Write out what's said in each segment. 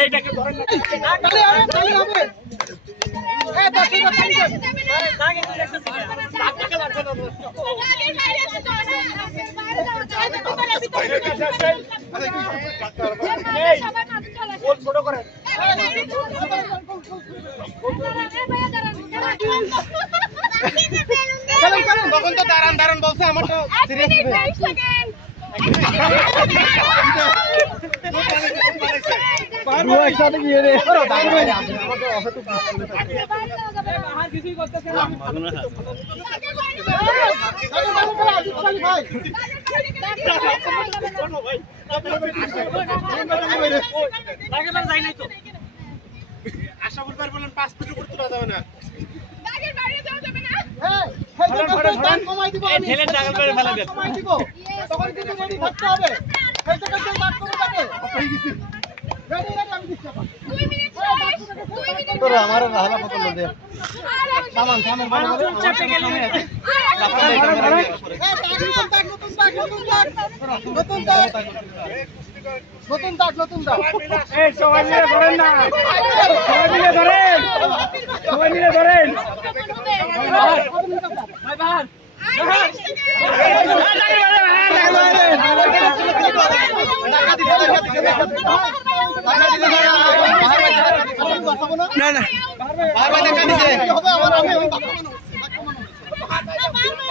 এইটাকে ধরেন না তালি হবে এই বসে বসে দাগে একটা টাকা লাগবে না দাগে বাইরে আছে তো না বাইরে যাও চাইবে তোমার ভিতরে এই বল ছোট করে তখন তো দাঁড়ান বলছে আমার তো সিরিয়াস একসাথে গিয়ে রে কিছুই করতেছে না আশা করবার বলেন 5 ফিট উপর তোলা যাবে না বাগের বাইরে যাওয়া যাবে না দাম কমাই দিব আমি ঠেলে টাকা করে ফেলা দেব কমাই দিব তখন কিন্তু রেডি থাকতে হবে এই টাকা দিয়ে বাদ করে থাকে হয়ে গেছে রেডি আমি দিচ্ছি 2 মিনিট 2 মিনিট তোর আমার হালা পতন দে সামান বড় বড় চাপে গেলে নতুন দাগ এই সবাই মিলে ধরেন না সবাই মিলে ধরেন ভাই ভাই না না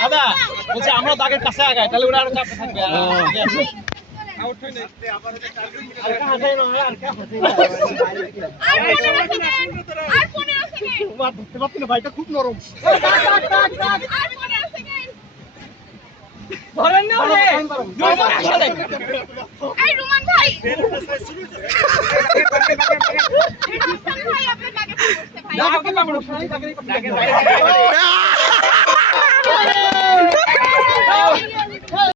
দাদা বলছি আমরা দাগের কাছে আগাই তাহলে ওরা আরো চাপে থাকবে আউট হই নাই আর কা হাসাই না আর কা হাসাই না আর 15 সেকেন্ড তোমার ধরতে পারছ না ভাইটা খুব নরম আর 15 সেকেন্ড ধরেন না রে রোমান আসলে এই রোমান ভাই ভাই আপনি লাগে বসতে ভাই